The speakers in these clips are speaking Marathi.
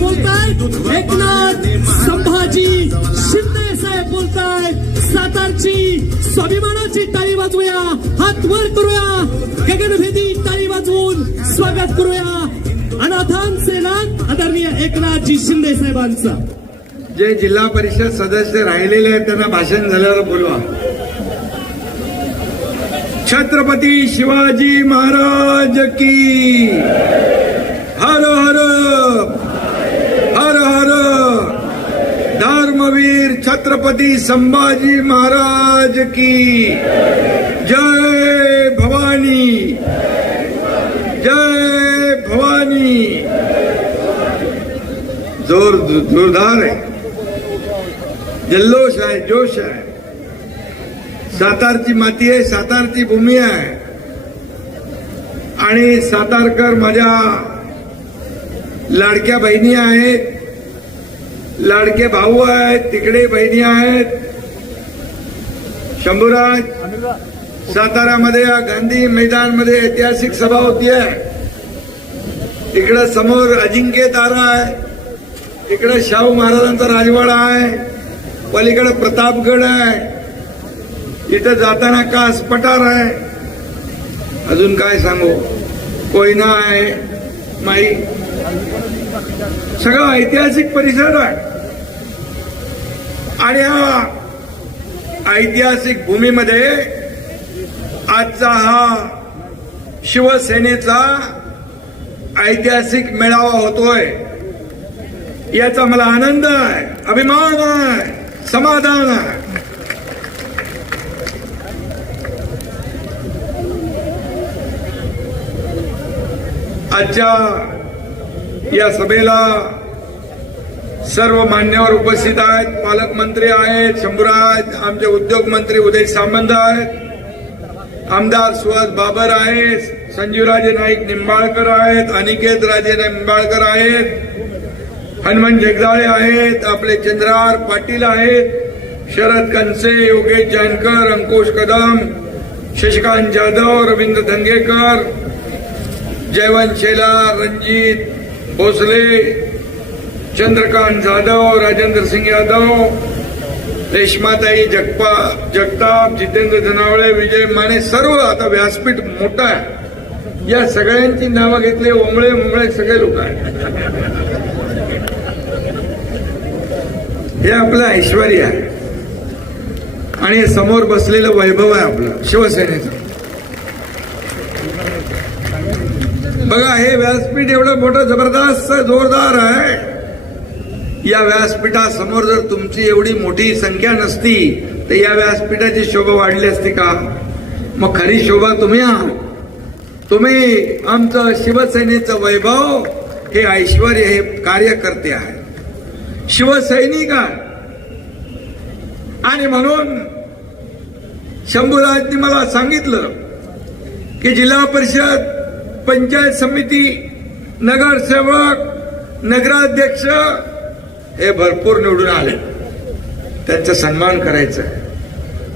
बोलतायत, एकनाथ संभाजी शिंदे साहेब बोलतायत. सातारची स्वाभिमानाची टाळी वाजवूया, हात वर करूया, गगनभेदी टाळी वाजवून स्वागत करूया अनाथांचे नाथ आदरणीय एकनाथजी शिंदे साहेबांचं. जे जिल्हा परिषद सदस्य राहिलेले आहेत त्यांना भाषण झाल्यावर बोलवा. छत्रपती शिवाजी महाराज की हर हर हर हर. धर्मवीर छत्रपती संभाजी महाराज की जय भवानी, जय भवानी. जोरदार आहे, जल्लोष आहे, जोश आहे. सातारची माती आहे, सातारची भूमी आहे आणि सातारकर माझ्या लाडक्या बहिणी आहेत, लाडके भाऊ आहेत, तिकडे बहिणी आहेत. शंभूराज, सातारामध्ये गांधी मैदानमध्ये ऐतिहासिक सभा होती आहे. इकडे समोर अजिंक्य तारा आहे, इकडे शाहू महाराजांचा राजवाडा आहे, पलीकडे प्रतापगड आहे, इथं जाताना कास पठार आहे, अजून काय सांगू, कोयना आहे, माई, सगळं ऐतिहासिक परिसर आहे. आणि या ऐतिहासिक भूमीमध्ये आजचा हा शिवसेनेचा ऐतिहासिक मेळावा होतोय. याचा मला आनंद आहे, अभिमान आहे, समाधान आहे. आजच्या या सभेला सर्व मान्यवर उपस्थित आहेत. पालकमंत्री आहेत, शंभूराज, आमचे उद्योग मंत्री उदय सामंत आहेत, आमदार सुहास बाबर आहेत, संजीवराजे नाईक निंबाळकर आहेत, अनिकेत राजे निंबाळकर आहेत, हनुमान जगदाळे आहेत, आपले चंद्रहार पाटील आहेत, शरद कनसे, योगेश जानकर, अंकुश कदम, शशिकांत जाधव, रवींद्र धंगेकर, जयवंत शेलार, रणजित भोसले, चंद्रकांत जाधव, राजेंद्र सिंग यादव, रेश्माताई जगताप, जितेंद्र धनावळे, विजय माने, सर्व. आता व्यासपीठ मोठं आहे, या सगळ्यांची नावं घेतली, ओंबळे मुंबळे सगळे लोक आहेत. हे आपलं ऐश्वर्य आहे आणि समोर बसलेलं वैभव आहे आपलं शिवसेनेचं. बघा, हे व्यासपीठ एवढं मोठं जबरदस्त जोरदार आहे. या व्यासपीठासमोर जर तुमची एवढी मोठी संख्या नसती तर या व्यासपीठाची शोभा वाढली असती का? मग खरी शोभा तुम्ही आहात. तुम्ही आमचं शिवसेनेचं वैभव, हे ऐश्वर्य, हे कार्यकर्ते आहेत, शिवसैनिक आहेत. आणि म्हणून शंभूराजनी मला सांगितलं की जिल्हा परिषद, पंचायत समिती, नगरसेवक, नगराध्यक्ष हे भरपूर निवडून आले, त्यांचा सन्मान करायचा,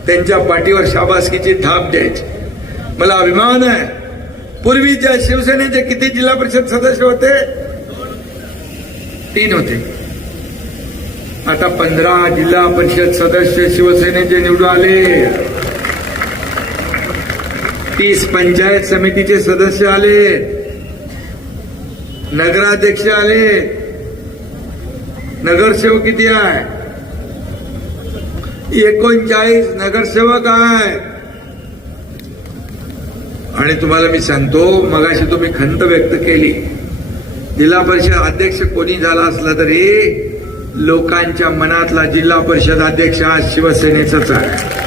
त्यांच्या पाठीवर शाबासकीची थाप द्यायची. मला अभिमान आहे. पूर्वीच्या शिवसेनेचे किती जिल्हा परिषद सदस्य होते? 3 होते. आता 15 जिल्हा परिषद सदस्य शिवसेनेचे निवडून आले. 30 पंचायत समितीचे सदस्य आले, नगराध्यक्ष आले, नगरसेवक किती आहे? 39 नगरसेवक आहेत. आणि तुम्हाला मी सांगतो, मगाशी तुम्ही खंत व्यक्त केली, जिल्हा परिषद अध्यक्ष कोणी झाला असला तरी लोकांच्या मनातला जिल्हा परिषद अध्यक्ष आज शिवसेनेचाच आहे.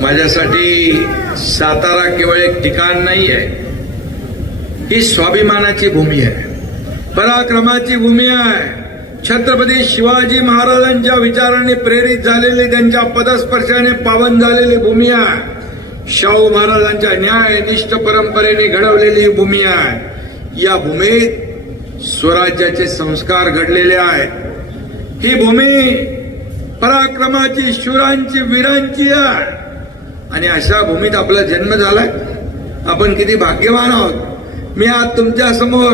माझ्यासाठी सातारा केवळ एक ठिकाण नाही आहे, ही स्वाभिमानाची भूमी आहे, पराक्रमाची भूमी आहे. छत्रपती शिवाजी महाराजांच्या विचारांनी प्रेरित झालेली, त्यांच्या पदस्पर्शाने पावन झालेली भूमी आहे. शाहू महाराजांच्या न्यायनिष्ठ परंपरेने घडवलेली ही भूमी आहे. या भूमीत स्वराज्याचे संस्कार घडलेले आहेत. ही भूमी पराक्रमाची, शूरांची, वीरांची आहे. आणि अशा भूमीत आपला जन्म झालाय. आपण किती भाग्यवान आहोत. मी आज तुमच्या समोर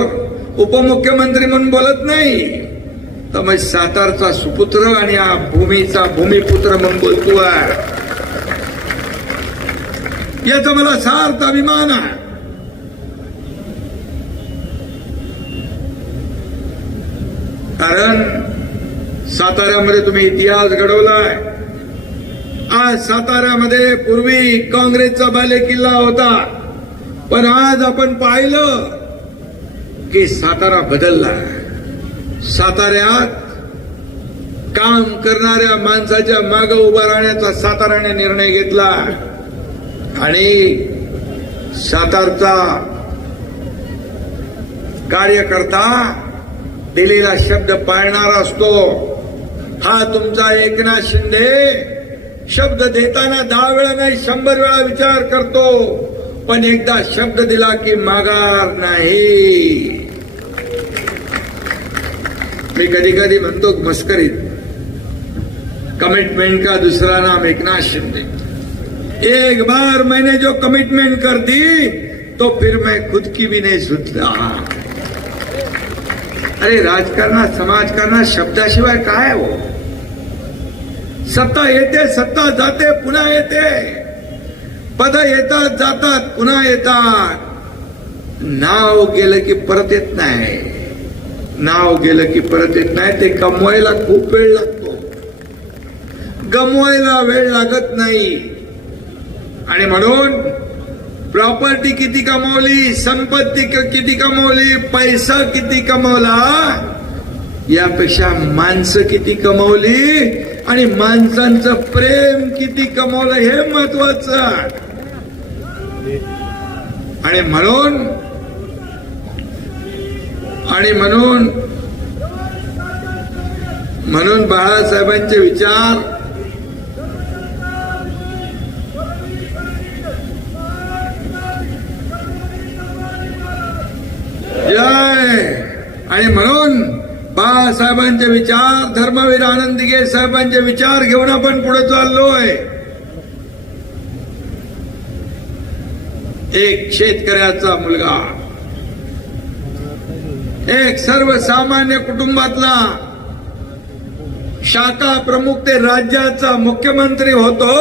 उपमुख्यमंत्री म्हणून बोलत नाही, तर मग सातारचा सुपुत्र आणि या भूमीचा भूमिपुत्र म्हणून बोलतो आहे. याचा मला सार्थ अभिमान आहे. कारण साताऱ्यामध्ये तुम्ही इतिहास घडवलाय. आज साताऱ्यामध्ये पूर्वी काँग्रेसचा बालेकिल्ला होता, पण आज आपण पाहिलं की सातारा बदलला. साताऱ्यात काम करणाऱ्या माणसाच्या मागे उभा राहण्याचा साताऱ्याने निर्णय घेतला आणि सातारचा कार्यकर्ता दिलेला शब्द पाळणारा असतो. हा तुमचा एकनाथ शिंदे शब्द देताना 10 वेळा नाही 100 वेळा विचार करतो, पण एकदा शब्द दिला की माघार नाही. मी कधी कधी म्हणतो मस्करीत, कमिटमेंट का दूसरा नाम एकनाथ शिंदे. एक बार मैंने जो कमिटमेंट कर दी तो फिर मैं खुद की भी नहीं सुनता. अरे राजकारणात, समाजकारणात शब्दाशिवाय काय हो. सत्ता येते, सत्ता जाते, पुन्हा येते. पद येतात, जातात, पुन्हा येतात. नाव गेलं की परत येत नाही. नाव गेलं की परत येत नाही. ते कमवायला खूप वेळ लागतो, गमवायला वेळ लागत नाही. आणि म्हणून प्रॉपर्टी किती कमवली, संपत्ती किती कमवली, पैसा किती कमवला, यापेक्षा माणसं किती कमवली आणि माणसांचं प्रेम किती कमवलं हे महत्वाचं. आणि म्हणून बाळासाहेबांचे विचार आणि म्हणून बाळासाहेबांचे विचार, धर्मवीर आनंदीगे साहेबांचे विचार घेऊन आपण पुढे चाललोय. एक शेतकऱ्याचा मुलगा, एक सर्वसामान्य कुटुंबातला शाखा प्रमुख ते राज्याचा मुख्यमंत्री होतो.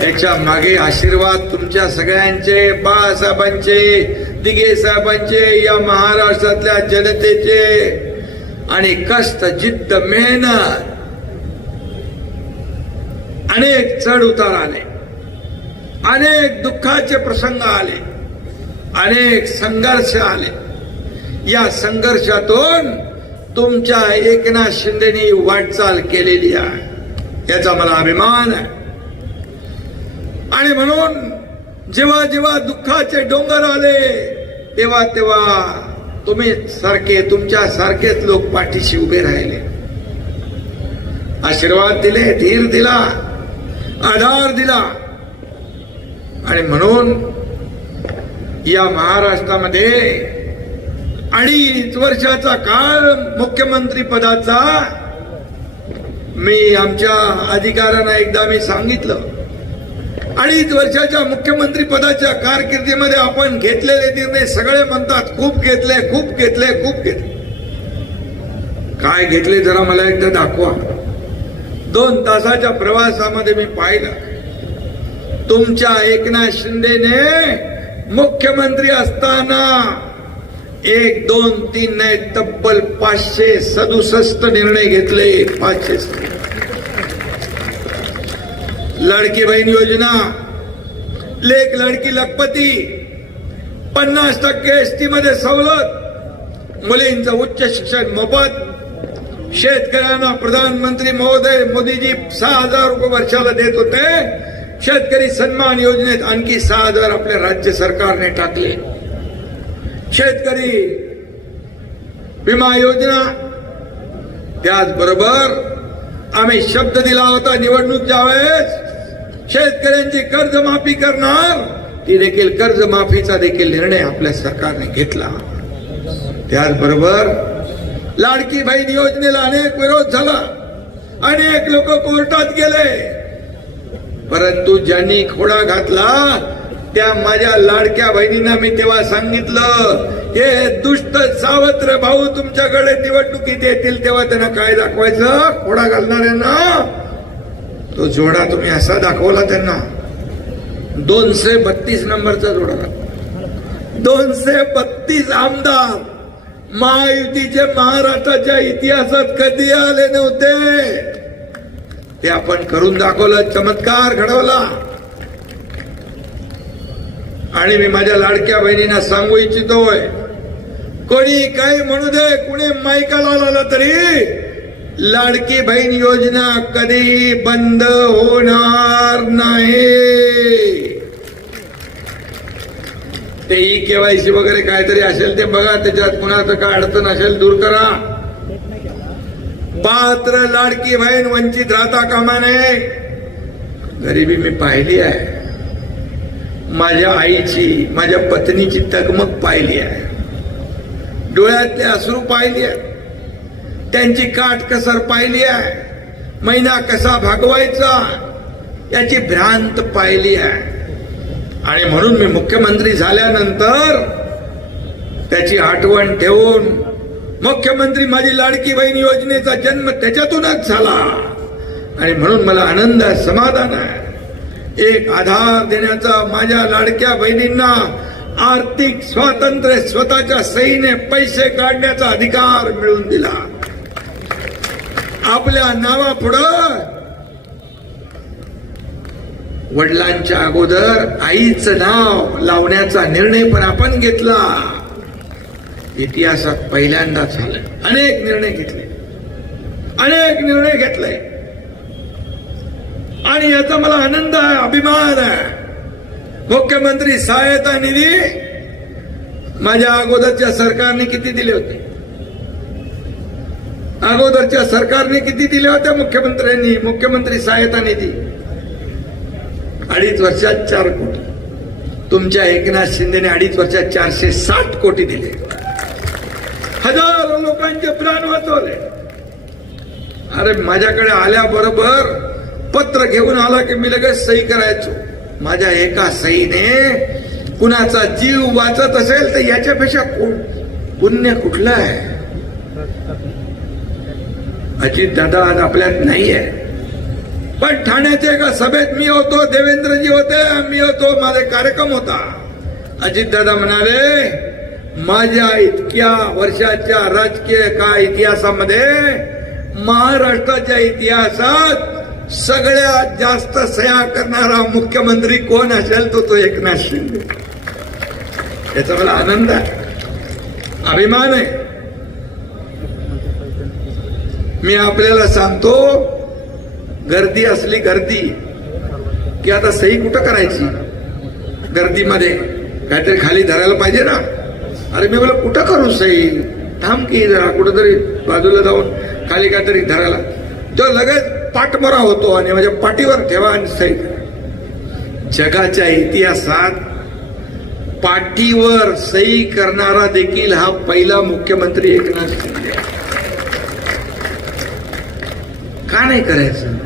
त्याच्या मागे आशीर्वाद तुमच्या सगळ्यांचे, बाळासाहेबांचे, दिघे साहेबांचे, या महाराष्ट्रातल्या जनतेचे. आणि कष्ट, जिद्द, मेहनत, अनेक चढ उतार आले, अनेक दुःखाचे प्रसंग आले, अनेक संघर्ष आले. या संघर्षातून तुमच्या एकनाथ शिंदेनी वाटचाल केलेली आहे. याचा मला अभिमान आहे. आणि म्हणून जेव्हा जेव्हा दुःखाचे डोंगर आले तेव्हा तेव्हा तुम्ही सारखे, तुमच्या सारखेच लोक पाठीशी उभे राहिले, आशीर्वाद दिले, धीर दिला, आधार दिला. आणि म्हणून या महाराष्ट्रामध्ये 2.5 वर्षाचा काळ मुख्यमंत्री पदाचा मी आमच्या अधिकाऱ्यांना एकदा मी सांगितलं. 2.5 वर्षाच्या मुख्यमंत्री पदाच्या कारकिर्दीमध्ये आपण घेतलेले निर्णय सगळे म्हणतात खूप घेतले, खूप घेतले, खूप घेतले. काय घेतले जरा मला एकदा दाखवा. 2 तासाच्या प्रवासामध्ये मी पाहिलं तुमच्या एकनाथ शिंदेने मुख्यमंत्री असताना 1, 2, 3 नाही तब्बल 567 निर्णय घेतले. 500. लाडकी बहीण योजना, लेक लडकी लखपती, 50% एसटी मध्ये सवलत, मुलींचं उच्च शिक्षण मोफत, शेतकऱ्यांना प्रधानमंत्री महोदय मोदीजी 6,000 रुपये वर्षाला देत होते. शेतकरी सन्मान योजनेत आणखी 6,000 आपल्या राज्य सरकारने टाकले. शेतकरी विमा योजना, त्याचबरोबर आम्ही शब्द दिला होता निवडणूक ज्यावेळेस शेतकऱ्यांची कर्जमाफी करणार, ती देखील कर्जमाफीचा देखील निर्णय आपल्या सरकारने घेतला. त्याचबरोबर लाडकी बहीण योजनेला अनेक विरोध झाला, अनेक लोक कोर्टात गेले, परंतु ज्यांनी खोडा घातला त्या माझ्या लाडक्या बहिणींना मी तेव्हा सांगितलं, हे दुष्ट सावत्र भाऊ तुमच्याकडे निवडणुकीत येतील तेव्हा त्यांना काय दाखवायचं, खोडा घालणाऱ्यांना तो जोडा तुम्ही असा दाखवला त्यांना. 232 नंबरचा जोडा, 232 आमदार महायुतीचे महाराष्ट्राच्या इतिहासात कधी आले नव्हते. ते आपण करून दाखवलं, चमत्कार घडवला. आणि मी माझ्या लाडक्या बहिणींना सांगू इच्छितोय, कोणी काही म्हणू दे, कुणी मायकाला लावलं तरी लाडकी बहीण योजना कधी बंद होणार नाही. ते केवायसी वगैरे काहीतरी असेल ते बघा, त्याच्यात कुणाचं काय अडचण असेल दूर करा. पात्र लाडकी बहीण वंचित राहता कामा नये. गरिबी मी पाहिली आहे, माझ्या आईची, माझ्या पत्नीची तगमग पाहिली आहे, डोळ्यातले अश्रू पाहिली आहे, त्यांची काटकसर पाहिली आहे, महिना कसा भागवायचा याची भ्रांत पाहिली आहे. आणि म्हणून मी मुख्यमंत्री झाल्यानंतर त्याची आठवण ठेवून, मुख्यमंत्री माझी लाडकी बहीण योजनेचा जन्म त्याच्यातूनच झाला आणि म्हणून मला आनंद आहे, समाधान आहे. एक आधार देण्याचा, माझ्या लाडक्या बहिणींना आर्थिक स्वातंत्र्य, स्वतःच्या सहीने पैसे काढण्याचा अधिकार मिळवून दिला. आपल्या नावापुढं वडिलांच्या अगोदर आईचं नाव लावण्याचा निर्णय पण आपण घेतला. इतिहासात पहिल्यांदा झालं. अनेक निर्णय घेतले, अनेक निर्णय घेतले आणि याचा मला आनंद आहे, अभिमान आहे. मुख्यमंत्री सहायता निधी माझ्या अगोदरच्या सरकारने किती दिले होते? अगोदरच्या सरकारने किती दिले होते मुख्यमंत्र्यांनी? मुख्यमंत्री सहायता निधी 2.5 वर्षात 4 कोटी. तुमच्या एकनाथ शिंदेने 2.5 वर्षात 460 कोटी दिले. हजारो लोकांचे प्राण वाचवले. अरे माझ्याकडे आल्याबरोबर पत्र घेऊन आला की मी लगेच सही करायचो. माझ्या एका सहीने कुणाचा जीव वाचत असेल तर याच्यापेक्षा पुण्य कुठलं आहे? अजित दादा आज आपल्यात नाहीये, पण ठाण्याच्या एका सभेत मी होतो, देवेंद्रजी होते, मी होतो, माझा कार्यक्रम होता. अजित दादा म्हणाले, माझ्या इतक्या वर्षाच्या राजकीय इतिहासामध्ये, महाराष्ट्राच्या इतिहासात सगळ्यात जास्त सह्या करणारा मुख्यमंत्री कोण असेल तो एकनाथ शिंदे. याचा मला आनंद आहे, अभिमान आहे. मी आपल्याला सांगतो, गर्दी असली, गर्दी की आता सही कुठं करायची? गर्दीमध्ये काहीतरी खाली धरायला पाहिजे ना. अरे मी बोला कुठं करू सही? थांब की जरा कुठंतरी बाजूला जाऊन खाली काहीतरी धरायला. तो लगेच पाठमोरा होतो आणि माझ्या पाठीवर ठेवा आणि सही करा. जगाच्या इतिहासात पाठीवर सही करणारा देखील हा पहिला मुख्यमंत्री एकनाथ शिंदे. का नाही करायचं?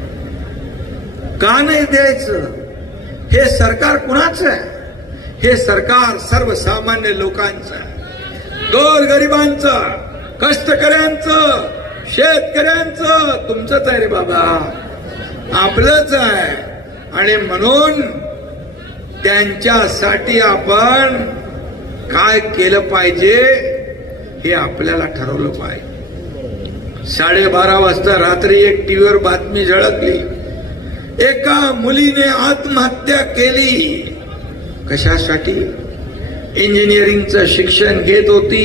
का नाही द्यायचं? हे सरकार कुणाचं आहे? हे सरकार सर्वसामान्य लोकांचं आहे, गोरगरिबांचं, कष्टकऱ्यांचं, शेतकऱ्यांचं. तुमचंच आहे रे बाबा, आपलंच आहे. आणि म्हणून त्यांच्यासाठी आपण काय केलं पाहिजे हे आपल्याला ठरवलं पाहिजे. 12:30 वाजता रात्री एक टीव्हीवर बातमी झळकली, एका मुलीने आत्महत्या केली. कशासाठी? इंजिनिअरिंगचं शिक्षण घेत होती,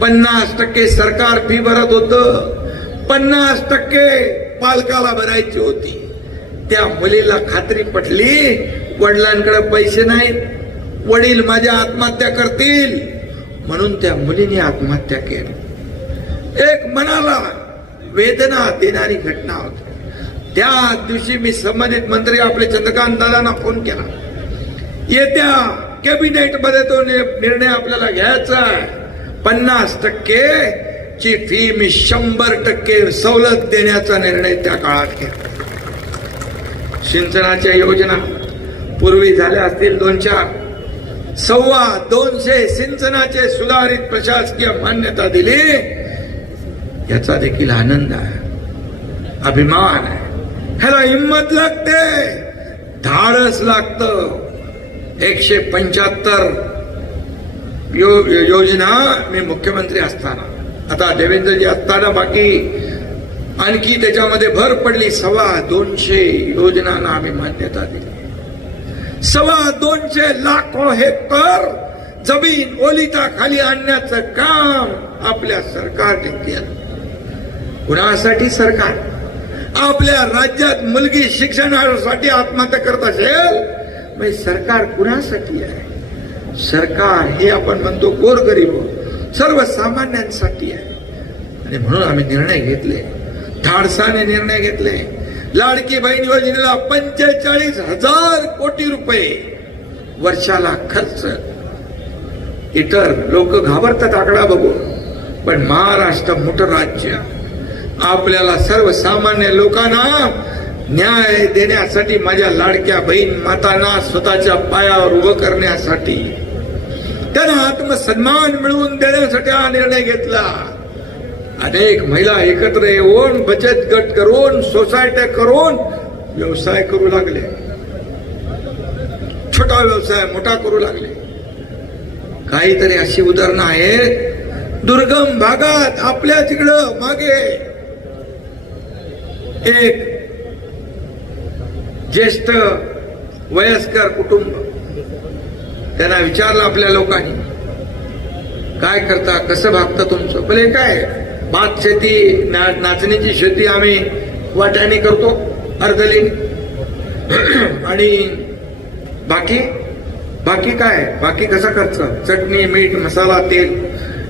50% सरकार फी भरत होतं, 50% पालकाला भरायची होती. त्या मुलीला खात्री पटली, वडिलांकडे पैसे नाहीत, वडील माझ्या आत्महत्या करतील, म्हणून त्या मुलीने आत्महत्या केली. एक म्हणाला, वेदना देणारी घटना होती. त्या दिवशी मी संबंधित मंत्री आपले चंद्रकांत दादांना फोन केला. येत्या कॅबिनेट मध्ये तो निर्णय आपल्याला घ्यायचा आहे. 50% ची फी मी 100% सवलत देण्याचा निर्णय त्या काळात घेतला. सिंचनाच्या योजना पूर्वी झाल्या असतील 2-4, 250 सिंचनाचे सुधारित प्रशासकीय मान्यता दिली. याचा देखील आनंद आहे, अभिमान आहे. ह्याला हिंमत लागते, धाडस लागतं. 175 योजना मी मुख्यमंत्री असताना, आता देवेंद्रजी असताना बाकी आणखी त्याच्यामध्ये भर पडली. 250 योजनांना आम्ही मान्यता दिली. 250 लाखो हेक्टर जमीन ओलिता खाली आणण्याचं काम आपल्या सरकारने केलं. कुणासाठी सरकार? आपल्या राज्यात मुलगी शिक्षणासाठी आत्महत्या करत असेल, मग सरकार कुणासाठी आहे? सरकार हे आपण म्हणतो गोरगरीब सर्वसामान्यांसाठी आहे. आणि म्हणून आम्ही निर्णय घेतले, धाडसाने निर्णय घेतले. लाडकी बहीण योजनेला 45,000 कोटी रुपये वर्षाला खर्च. इतर लोक घाबरतात आकडा बघून, पण महाराष्ट्र मोठं राज्य, आपल्याला सर्वसामान्य लोकांना न्याय देण्यासाठी, माझ्या लाडक्या बहीण मातांना स्वतःच्या पायावर उभं करण्यासाठी, त्यांना आत्मसन्मान मिळवून देण्यासाठी हा निर्णय घेतला. अनेक महिला एकत्र येऊन बचत गट करून, सोसायट्या करून व्यवसाय करू लागले. छोटा व्यवसाय मोठा करू लागले. काहीतरी अशी उदाहरणं आहेत. दुर्गम भागात आपल्या तिकडं मागे एक ज्येष्ठ वयस्कर कुटुंब, त्यांना विचारलं आपल्या लोकांनी, काय करता, कसं भागतं तुमचं? भले काय, भात शेती, नाचणीची शेती आम्ही वाट्याने करतो अर्धली, आणि बाकी काय, बाकी कसा खर्च, चटणी मीठ मसाला तेल,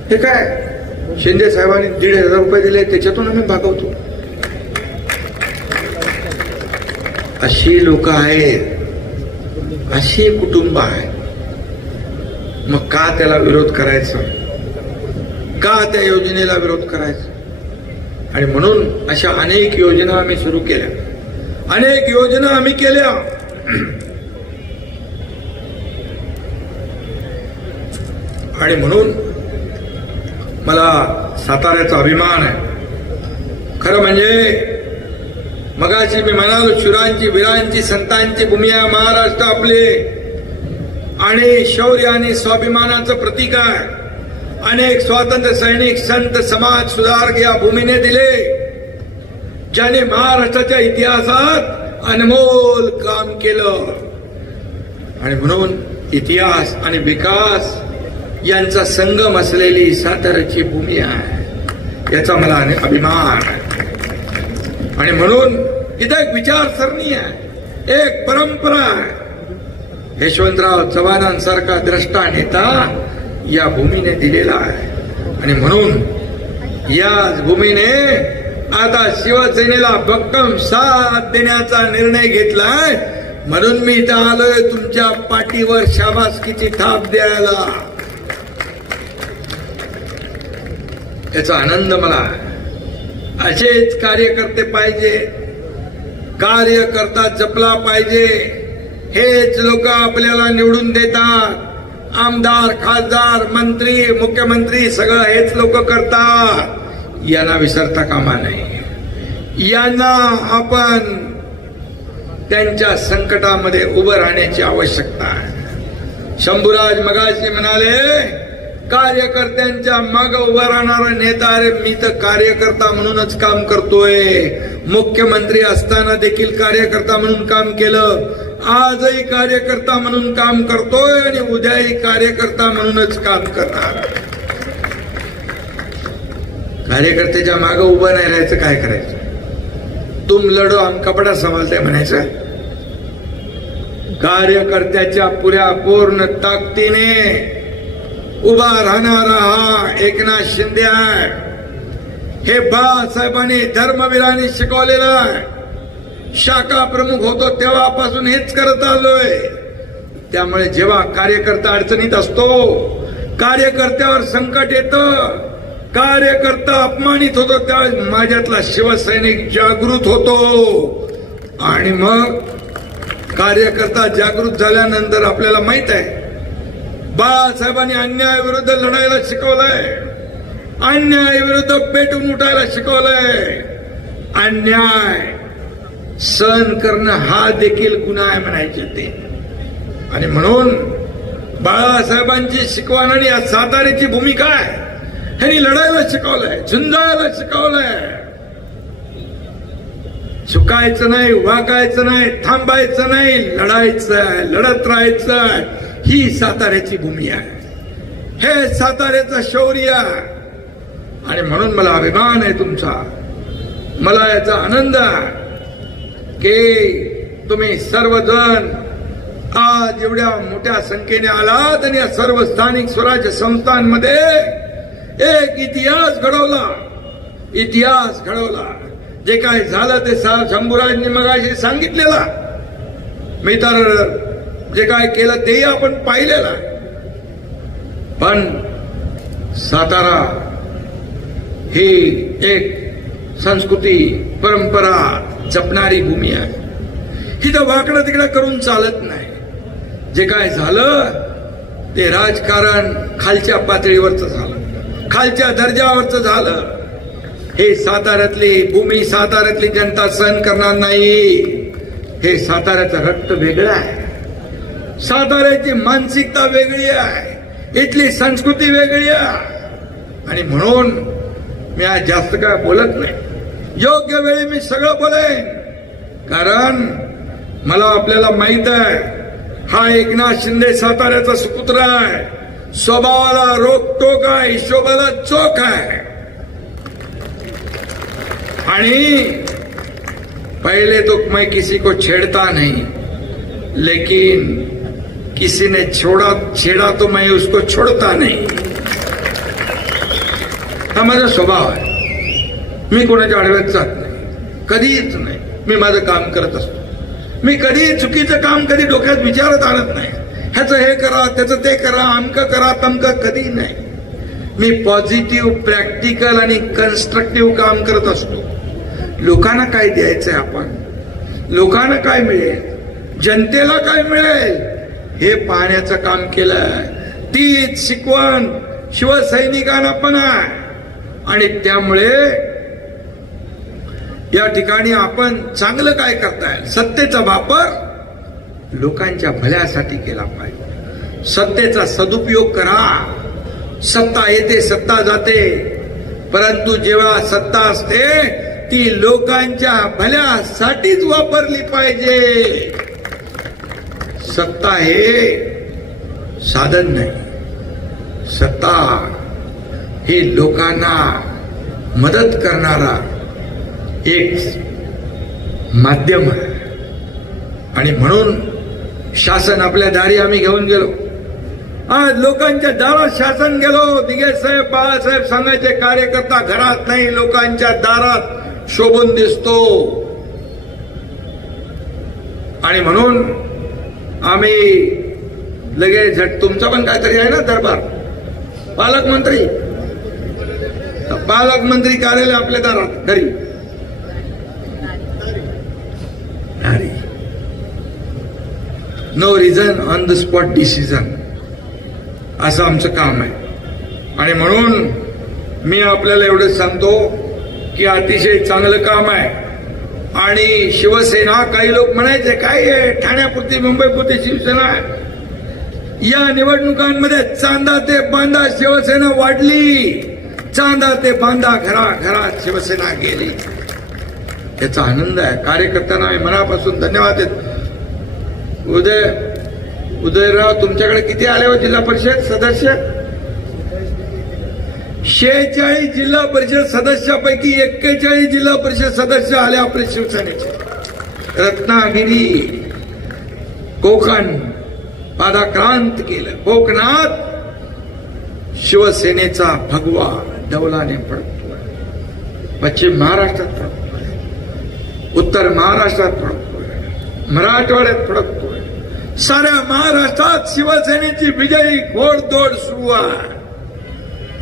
हे काय शिंदे साहेबांनी 1,500 रुपये दिले, त्याच्यातून आम्ही भागवतो. अशी लोक आहेत, अशी कुटुंब आहेत. मग का त्याला विरोध करायचा? का त्या योजनेला विरोध करायचा? आणि म्हणून अशा अनेक योजना आम्ही सुरू केल्या, अनेक योजना आम्ही केल्या. आणि म्हणून मला साताऱ्याचा अभिमान आहे. खरं म्हणजे मगाशी मी म्हणालो, शुरांची, वीरांची, संतांची भूमी आहे महाराष्ट्र आपले, आणि शौर्य आणि स्वाभिमानाचं प्रतीक आहे. अनेक स्वातंत्र्य सैनिक, संत, समाज सुधारक या भूमीने दिले, ज्याने महाराष्ट्राच्या इतिहासात अनमोल काम केलं. आणि म्हणून इतिहास आणि विकास यांचा संगम असलेली साताऱ्याची भूमी आहे, याचा मला अभिमान आहे. आणि म्हणून इथं एक विचारसरणी आहे, एक परंपरा आहे. यशवंतराव चव्हाणांसारखा द्रष्टा नेता या भूमीने दिलेला आहे. आणि म्हणून याच भूमीने आता शिवसेनेला भक्कम साथ देण्याचा निर्णय घेतलाय. म्हणून मी इथं आलोय तुमच्या पाठीवर शाबासकीची थाप द्यायला. याचा आनंद मला आहे. असेच कार्यकर्ते पाहिजे, कार्यकर्ता जपला पाहिजे. हेच लोक आपल्याला निवडून देतात. आमदार, खासदार, मंत्री, मुख्यमंत्री सगळं हेच लोक करतात. यांना विसरता कामा नये. यांना आपण त्यांच्या संकटामध्ये उभं राहण्याची आवश्यकता आहे. शंभूराज मगाशी म्हणाले, कार्यकर्त्यांच्या मागे उभा राहणारा नेता. अरे मी तर कार्यकर्ता म्हणूनच काम करतोय. मुख्यमंत्री असताना देखील कार्यकर्ता म्हणून काम केलं, आजही कार्यकर्ता म्हणून काम करतोय, आणि उद्याही कार्यकर्ता म्हणूनच काम करणार. कार्यकर्त्याच्या मागे उभं नाही राहायचं, काय करायचं? तुम लढो हम कपडा संभालते म्हणायचं. कार्यकर्त्याच्या पुऱ्या पूर्ण ताकदीने उभा राहणारा हा एकनाथ शिंदे आहे. हे बाळासाहेबांनी धर्मवीरांनी शिकवलेलं आहे. शाखा प्रमुख होतो तेव्हापासून हेच करत आलोय. त्यामुळे जेव्हा कार्यकर्ता अडचणीत असतो, कार्यकर्त्यावर संकट येतं, कार्यकर्ता अपमानित होतो, त्यावेळेस माझ्यातला शिवसैनिक जागृत होतो. आणि मग कार्यकर्ता जागृत झाल्यानंतर आपल्याला माहित आहे बाळासाहेबांनी अन्यायाविरुद्ध लढायला शिकवलंय, अन्यायाविरुद्ध पेटून उठायला शिकवलंय. अन्याय सहन करणं हा देखील गुन्हा आहे म्हणायचे ते. आणि म्हणून बाळासाहेबांची शिकवण आणि या साताऱ्याची भूमिका आहे. ह्यांनी लढायला शिकवलंय, झुंजायला शिकवलंय. चुकायचं नाही, वाकायचं नाही, थांबायचं नाही, लढायचंय, लढत राहायचंय. ही साताऱ्याची भूमी आहे, हे साताऱ्याचं शौर्य आहे. आणि म्हणून मला अभिमान आहे तुमचा, मला याचा आनंद आहे की तुम्ही सर्वजण आज एवढ्या मोठ्या संख्येने आलात आणि या सर्व स्थानिक स्वराज्य संस्थांमध्ये एक इतिहास घडवला. इतिहास घडवला. जे काय झालं ते शंभूराजांनी मगाशी सांगितलेला. मी तर जे काय केलं तेही आपण पाहिलेलं आहे. पण सातारा ही एक संस्कृती परंपरा जपणारी भूमी आहे. इथं वाकडं तिकडं करून चालत नाही. जे काय झालं ते राजकारण खालच्या पातळीवरचं झालं, खालच्या दर्जावरचं झालं. हे साताऱ्यातली भूमी, साताऱ्यातली जनता सहन करणार नाही. हे साताऱ्याचं रक्त वेगळं आहे, साताऱ्याची मानसिकता वेगळी आहे, इथली संस्कृती वेगळी आहे. आणि म्हणून मी आज जास्त काय बोलत नाही. योग्य वेळी मी सगळं बोलेन, कारण मला आपल्याला माहित आहे हा एकनाथ शिंदे साताऱ्याचा सुपुत्र आहे. स्वभावाला रोकटोक आहे, हिशोबाला चोख आहे. आणि पहले तो मैं किसी को छेड़ता नहीं, लेकिन किसी ने छेड़ा तो मैं उसको छोड़ता नहीं. हा माझा स्वभाव आहे. मी कोणाच्या आडव्यात जात नाही, कधीच नाही. मी माझं काम करत असतो. मी कधी चुकीचं काम कधी डोक्यात विचारत आणत नाही. ह्याचं हे करा, त्याचं ते करा, अमकं करा, तमकं कधी नाही. मी पॉझिटिव्ह, प्रॅक्टिकल आणि कन्स्ट्रक्टिव्ह काम करत असतो. लोकांना काय द्यायचंय आपण, लोकांना काय मिळेल, जनतेला काय मिळेल हे पाहण्याचं काम केलंय. तीच शिकवण शिवसैनिकांना पण आहे. आणि त्यामुळे या ठिकाणी आपण चांगलं काय करताय, सत्तेचा वापर लोकांच्या भल्यासाठी केला पाहिजे. सत्तेचा सदुपयोग करा. सत्ता येते, सत्ता जाते, परंतु जेव्हा सत्ता असते ती लोकांच्या भल्यासाठीच वापरली पाहिजे. सत्ता हे साधन नाही, सत्ता हे लोकांना मदत करणारा एक माध्यम आहे. आणि म्हणून शासन आपल्या दारी आम्ही घेऊन गेलो. आज लोकांच्या दारात शासन गेलो. दिघे साहेब, बाळासाहेब सांगायचे कार्यकर्ता घरात नाही, लोकांच्या दारात शोभून दिसतो. आणि म्हणून आम्ही लगेच झट, तुमचा पण काहीतरी आहे ना दरबार, पालकमंत्री कार्यालय आपल्या दारात घरी. No reason on the spot decision, असं आमचं काम आहे. आणि म्हणून मी आपल्याला एवढंच सांगतो की अतिशय चांगलं काम आहे. आणि शिवसेना, काही लोक म्हणायचे काय आहे ठाण्यापुरती, मुंबईपुरती शिवसेना आहे. या निवडणुकांमध्ये चांदा ते बांधा शिवसेना वाढली, चांदा ते बांधा घराघरात शिवसेना गेली. याचा आनंद आहे. कार्यकर्त्यांना मी मनापासून धन्यवाद देतो. उदयराव, तुमच्याकडे किती आले हो जिल्हा परिषद सदस्य? 46 जिल्हा परिषद सदस्यापैकी 41 जिल्हा परिषद सदस्य आले आपले शिवसेनेचे. रत्नागिरी, कोकण पादाक्रांत केलं. कोकणात शिवसेनेचा भगवा डौलाने पडतोय. पश्चिम महाराष्ट्रात फडकतोय, उत्तर महाराष्ट्रात फडकतोय, मराठवाड्यात फडकतोय, साऱ्या महाराष्ट्रात शिवसेनेची विजयी घोडदौड सुरू आहे.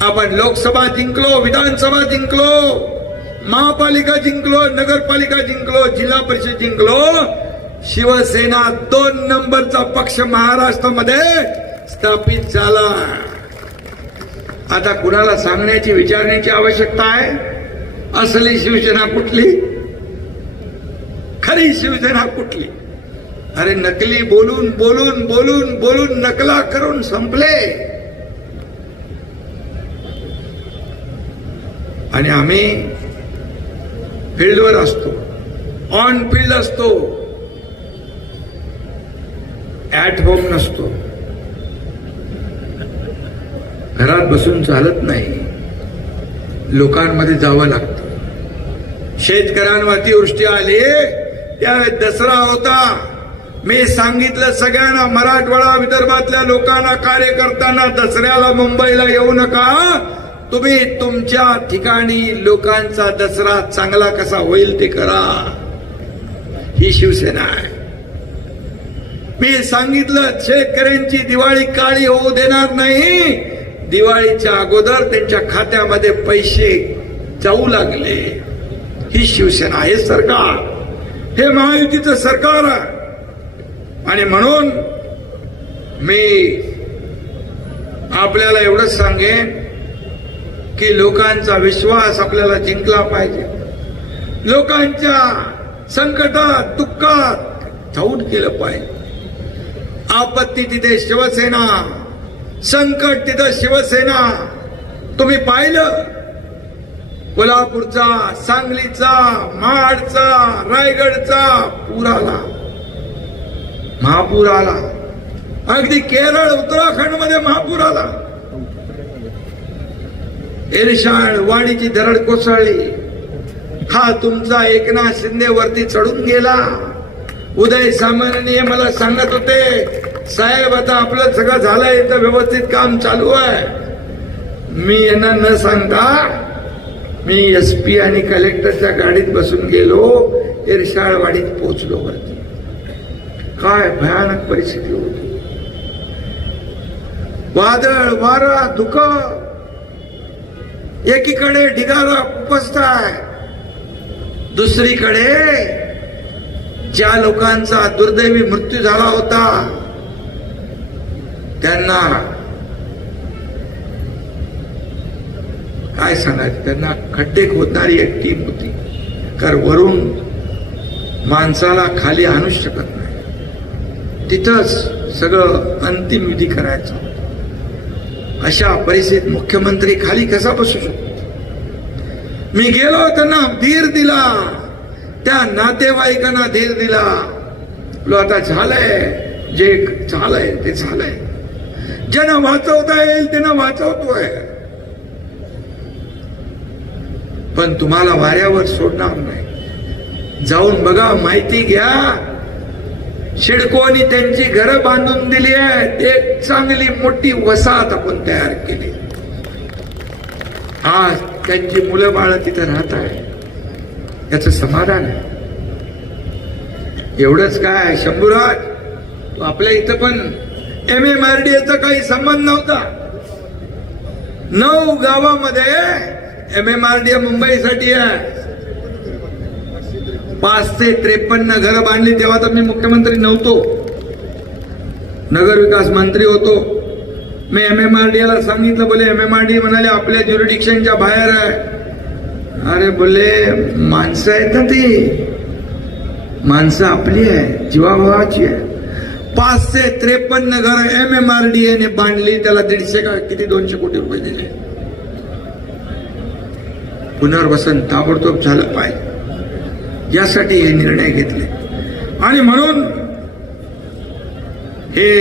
आपण लोकसभा जिंकलो, विधानसभा जिंकलो, महापालिका जिंकलो, नगरपालिका जिंकलो, जिल्हा परिषद जिंकलो. शिवसेना 2 नंबरचा पक्ष महाराष्ट्रामध्ये स्थापित झाला. आता कुणाला सांगण्याची विचारण्याची आवश्यकता आहे? असली शिवसेना कुठली, खरी शिवसेना कुठली? अरे नकली बोलून बोलून बोलून बोलून नकला करून संपले. आणि आम्ही फील्डवर असतो, ऑन फील्ड असतो, ऍट होम नसतो. घरात बसून चालत नाही, लोकांमध्ये जावं लागतं. शेतकऱ्यांवर अतिवृष्टी आली, त्यावेळेस दसरा होता. मी सांगितलं सगळ्यांना, मराठवाडा विदर्भातल्या लोकांना, कार्यकर्त्यांना, दसऱ्याला मुंबईला येऊ नका. तुम्ही तुमच्या ठिकाणी लोकांचा दसरा चांगला कसा होईल ते करा. ही शिवसेना आहे. मी सांगितलं शेतकऱ्यांची दिवाळी काळी होऊ देणार नाही. दिवाळीच्या अगोदर त्यांच्या खात्यामध्ये पैसे जाऊ लागले. ही शिवसेना, हे सरकार, हे महायुतीचं सरकार आहे. आणि म्हणून मी आपल्याला एवढंच सांगेन की लोकांचा विश्वास आपल्याला जिंकला पाहिजे. लोकांच्या संकटात, दुःखात धावून केलं पाहिजे. आपत्ती तिथे शिवसेना, संकट तिथं शिवसेना. तुम्ही पाहिलं कोल्हापूरचा, सांगलीचा, महाडचा, रायगडचा पूर आला, महापूर आला. अगदी केरळ, उत्तराखंड मध्ये महापूर आला. एरशाळ, वाडीची धरड कोसळली. हा तुमचा एकनाथ शिंदे वरती चढून गेला. उदय सामंत मला सांगत होते, साहेब आता आपलं सगळं झालंय, तर व्यवस्थित काम चालू आहे. मी यांना न सांगता मी एसपी आणि कलेक्टरच्या गाडीत बसून गेलो, एरशाळवाडीत पोहोचलो वरती. काय भयानक परिस्थिती होती. वादळ, वारा, धुक, एकीकडे ढिगारा उपस्थित आहे, दुसरीकडे ज्या लोकांचा दुर्दैवी मृत्यू झाला होता त्यांना काय सांगायचं, त्यांना खड्डे खोदणारी एक टीम होती. कारण वरून माणसाला खाली आणू शकत नाही, तिथंच सगळं अंतिम विधी करायचं. अशा परिस्थितीत मुख्यमंत्री खाली कसा बसू शकतो? मी गेलो, त्यांना धीर दिला, त्या नातेवाईकांना धीर दिला. आता झालंय, जे झालंय ते झालंय. ज्यांना वाचवता येईल त्यांना वाचवतोय, पण तुम्हाला वाऱ्यावर सोडणार नाही. जाऊन बघा, माहिती घ्या. सिडकोनी त्यांची घरं बांधून दिली आहेत. एक चांगली मोठी वसाहत आपण तयार केली. आज त्यांची मुलं बाळ तिथं राहत आहे, याचं समाधान आहे. एवढंच काय शंभूराज, आपल्या इथं पण MMRDAचा काही संबंध नव्हता. 9 गावामध्ये MMRDA मुंबईसाठी आहे. 553 घरं बांधली. तेव्हा तर मी मुख्यमंत्री नव्हतो, नगर विकास मंत्री होतो. मी MMRDAला सांगितलं, बोले MMRDA म्हणाले आपल्या ज्युरिडिक्शनच्या बाहेर आहे. अरे बोले, माणसं आहेत ना, ती माणसं आपली आहे, जीवाभावाची आहे. 553 घरं MMRDAने बांधली. त्याला 150 का किती 200 कोटी रुपये दिले. पुनर्वसन ताबडतोब झालं पाहिजे, यासाठी हे निर्णय घेतले. आणि म्हणून हे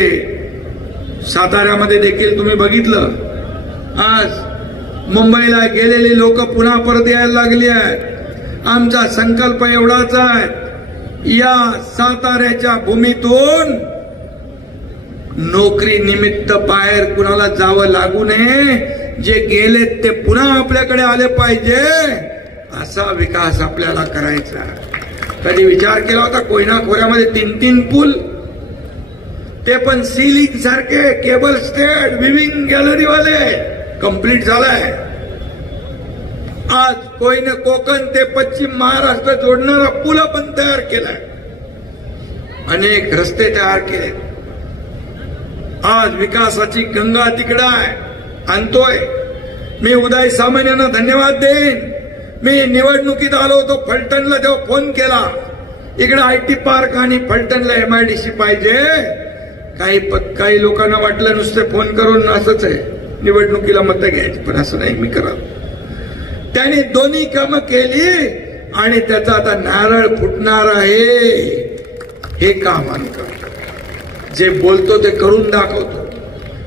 साताऱ्यामध्ये देखील तुम्ही बघितलं, आज मुंबईला गेलेली लोक पुन्हा परत यायला लागली आहेत. आमचा संकल्प एवढाच आहे, या साताऱ्याच्या भूमीतून नोकरी निमित्त बाहेर कुणाला जावं लागू नये. जे गेलेत ते पुन्हा आपल्याकडे आले पाहिजे. असा विकास आपल्याला करायचा. कधी विचार केला होता कोयना खोऱ्यामध्ये 3-3 पूल, ते पण सीलिंग सारखे, केबल स्टेड, विविंग गॅलरीवाले, कंप्लीट झालाय. आज कोकण ते पश्चिम महाराष्ट्र जोडणारा पूल पण तयार केलाय, अनेक रस्ते तयार केले. आज विकासाची गंगा तिकडं आहे, आणतोय. मी उदय सामंत यांना धन्यवाद देईन. मी निवडणुकीत आलो होतो फलटणला, तेव्हा फोन केला, इकडे IT पार्क आणि फलटणला MIDC पाहिजे. काही लोकांना वाटलं नुसते फोन करून असंच आहे, निवडणुकीला मतं घ्यायची, पण असं नाही मी करत. त्यांनी दोन्ही कामं केली आणि त्याचा आता नारळ फुटणार आहे. हे काम आम्ही करतो. जे बोलतो ते करून दाखवतो.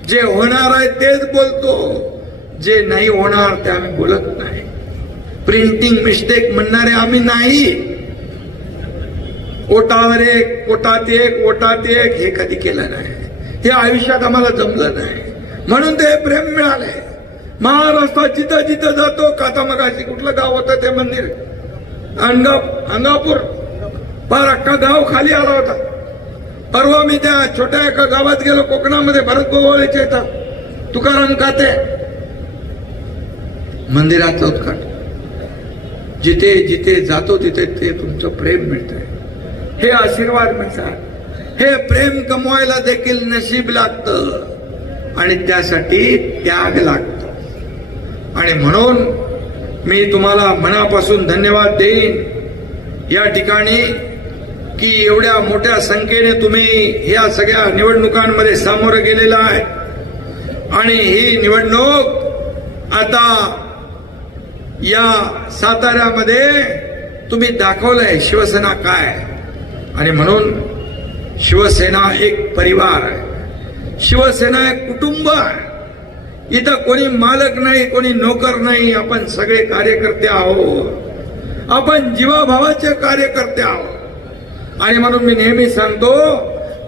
जे होणार आहे तेच बोलतो, जे नाही होणार ते आम्ही बोलत नाही. प्रिंटिंग मिस्टेक म्हणणारे आम्ही नाही. ओटावर एक, ओटात एक हे कधी केलं नाही. हे आयुष्यात आम्हाला जमलं नाही, म्हणून ते प्रेम मिळालंय. महाराष्ट्रात जिथं जिथं जातो, काता मगाशी कुठलं गाव होतं ते मंदिर, अंगापूर, फार अख्खा गाव खाली आला होता. परवा मी त्या छोट्या एका गावात गेलो कोकणामध्ये, भरत गोवाळेच्या इथं, तुकाराम काते मंदिराचं उद्घाटन. जिथे जिथे जातो तिथे ते तुमचं प्रेम मिळतंय, हे आशीर्वाद मिळतात. हे प्रेम कमवायला देखील नशीब लागतं आणि त्यासाठी त्याग लागतो. आणि म्हणून मी तुम्हाला मनापासून धन्यवाद देईन या ठिकाणी की एवढ्या मोठ्या संख्येने तुम्ही या सगळ्या निवडणुकांमध्ये सामोरं गेलेला आहे. आणि ही निवडणूक आता या साताऱ्यामध्ये तुम्ही दाखवलंय शिवसेना काय. आणि म्हणून शिवसेना एक परिवार आहे, शिवसेना एक कुटुंब आहे. इथं कोणी मालक नाही, कोणी नोकर नाही. आपण सगळे कार्यकर्ते आहोत, आपण जीवाभावाचे कार्यकर्ते आहोत. आणि म्हणून मी नेहमी सांगतो,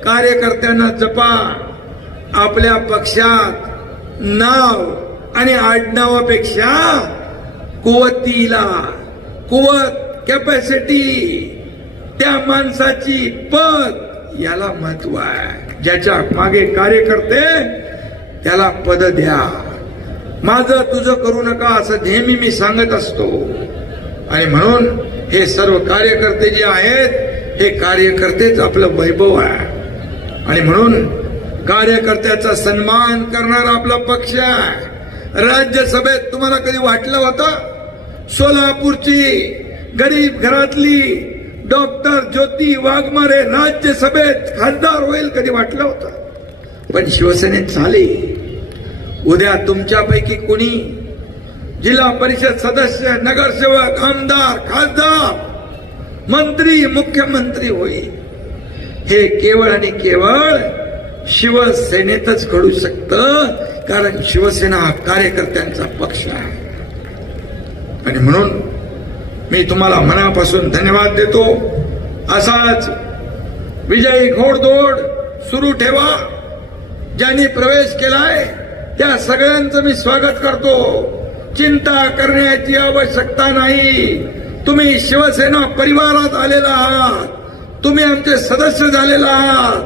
कार्यकर्त्यांना जपा. आपल्या पक्षात नाव आणि आडनावापेक्षा कुवतीला, कुवत, कॅपॅसिटी, त्या माणसाची पद याला महत्व आहे. ज्याच्या मागे कार्यकर्ते त्याला पद द्या. माझं तुझं करू नका असं नेहमी मी सांगत असतो. आणि म्हणून हे सर्व कार्यकर्ते जे आहेत, हे कार्यकर्तेच आपलं वैभव आहे. आणि म्हणून कार्यकर्त्याचा सन्मान करणारा आपला पक्ष आहे. राज्यसभेत तुम्हाला कधी वाटलं होतं सोलापूरची गरीब घरातली डॉक्टर ज्योती वाघमारे राज्यसभेत खासदार होईल? कधी वाटलं होतं? पण शिवसेनेत झाली. उद्या तुमच्यापैकी कोणी जिल्हा परिषद सदस्य, नगरसेवक, आमदार, खासदार, मंत्री, मुख्यमंत्री होईल. हे केवळ आणि केवळ शिवसेनेतच घडू शकतं, कारण शिवसेना हा कार्यकर्त्यांचा पक्ष आहे. आणि म्हणून मी तुम्हाला मनापासून धन्यवाद देतो. असाच विजयी घोडदौड सुरू ठेवा. ज्यांनी प्रवेश केलाय त्या सगळ्यांचं मी स्वागत करतो. चिंता करण्याची आवश्यकता नाही. तुम्ही शिवसेना परिवारात आलेला आहात, तुम्ही आमचे सदस्य झालेला आहात,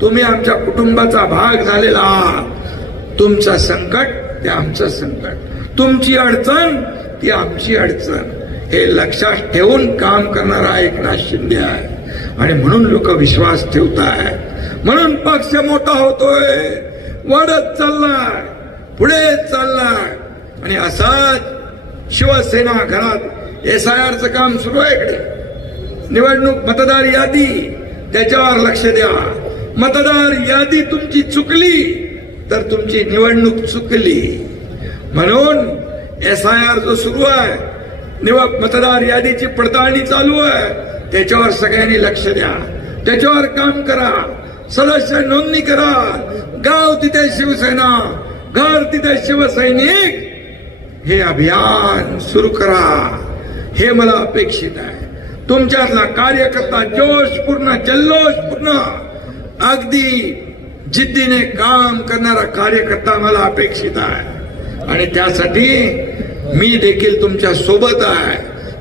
तुम्ही आमच्या कुटुंबाचा भाग झालेला आहात. तुमचं संकट ते आमचं संकट, तुमची अडचण ती आमची अडचण, हे लक्षात ठेवून काम करणारा एकनाथ शिंदे आहे. आणि म्हणून लोक विश्वास ठेवतायत, म्हणून पक्ष मोठा होतोय, वाढत चाललाय, पुढे चाललाय. आणि असाच शिवसेना घरात SIRचं काम सुरू आहे. इकडे निवडणूक मतदार यादी, त्याच्यावर लक्ष द्या. मतदार यादी तुमची चुकली तर तुमची निवडणूक चुकली. म्हणून SIR जो सुरू आहे, मतदार यादीची पडताळणी चालू आहे, त्याच्यावर सगळ्यांनी लक्ष द्या, त्याच्यावर काम करा. सदस्य नोंदणी करा. गाव तिथे शिवसेना, घर तिथे शिवसैनिक, हे अभियान सुरू करा. हे मला अपेक्षित आहे. तुमच्यातला कार्यकर्ता जोशपूर्ण, जल्लोषपूर्ण, अगदी जिद्दीने काम करणारा कार्यकर्ता मला अपेक्षित आहे. आणि त्यासाठी मी देखील तुमच्या सोबत आहे.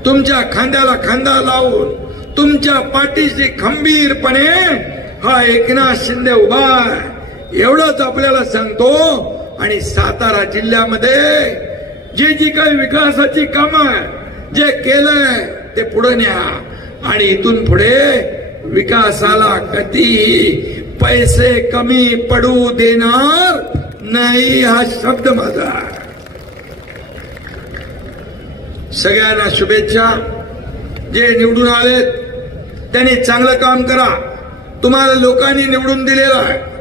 तुमच्या खांद्याला खांदा लावून तुमच्या पाठीशी खंबीरपणे हा एकनाथ शिंदे उभा आहे एवढंच आपल्याला सांगतो. आणि सातारा जिल्ह्यामध्ये जी काही विकासाची कामं जे केलंय ते पुढे न्या आणि इथून पुढे विकासाला कधीही पैसे कमी पडू देणार नाही हा शब्द माझा. सगळ्यांना शुभेच्छा. जे निवडून आलेत त्यांनी चांगलं काम करा. तुम्हाला लोकांनी निवडून दिलेलं आहे.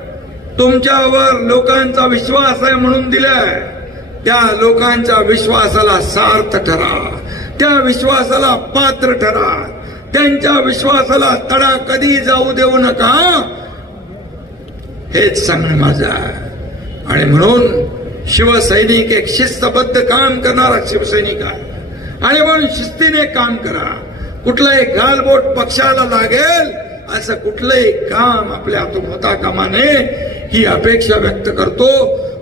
तुमच्यावर लोकांचा विश्वास आहे म्हणून दिलाय. त्या लोकांच्या विश्वासाला सार्थ ठरा. त्या विश्वासाला पात्र ठरा. त्यांच्या विश्वासाला तडा कधी जाऊ देऊ नका हेच सांगणं माझं आहे. आणि म्हणून शिवसैनिक एक शिस्तबद्ध काम करणारा शिवसैनिक आहे. आणि म्हणून शिस्तीने काम करा. कुठलंही गालबोट पक्षाला लागेल असं कुठलंही काम आपल्या हातून होता कामा नये ही अपेक्षा व्यक्त करतो.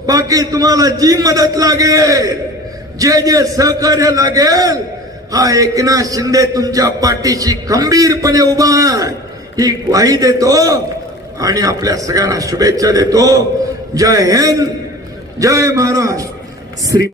बाकी तुम्हाला जी मदत लागेल जे सहकार्य लागेल हा एकनाथ शिंदे तुमच्या पाठीशी खंबीरपणे उभा आहे ही ग्वाही देतो आणि आपल्या सगळ्यांना शुभेच्छा देतो. जय हिंद, जय महाराष्ट्र. श्री